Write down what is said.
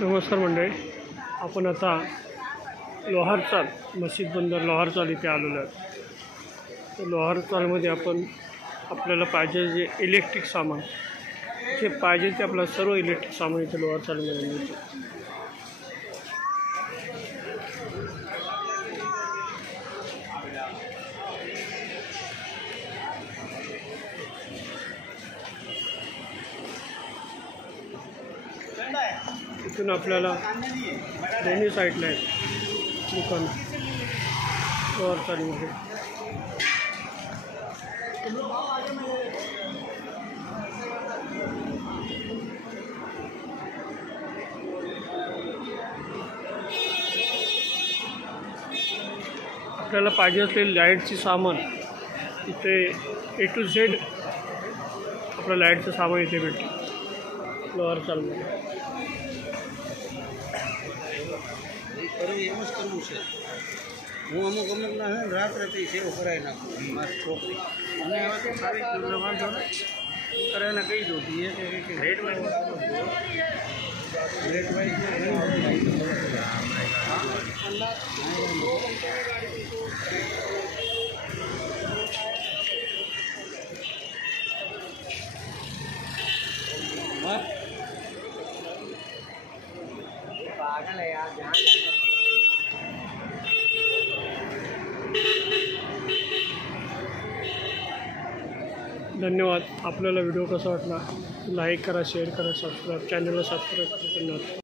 नमस्कार मंडळी, आपण आता लोहारचाल मशीद बंदर लोहारचाल इथे आलेलो आहे। तर लोहारचालमध्ये आपण आपल्याला पाहिजे जे इलेक्ट्रिक सामान जे पाहिजे ते आपलं सर्व इलेक्ट्रिक सामान इथे लोहारचालमध्ये मिळतं। इथून आपल्याला दोन्ही साईडला आहे दुकान लोहारचालमध्ये। आपल्याला पाहिजे असलेली लाईटची सामान इथे A to Z आपलं लाईटचं सामान इथे भेटतं लोहारचालमध्ये। એમ જ કરવું છે। હું અમુક ના છે રાત રાતે સેવ કરાવી નાખું મારી છોકરી અને હવે તો સારી વાંધો ને કરાવીને કહી દઉં કે રેટ વાઇઝ पागल है यार। धन्यवाद। आपल्याला व्हिडिओ कसा वाटला लाईक करा, शेअर करा, सबस्क्राईब चॅनलला सबस्क्राईब करा। धन्यवाद।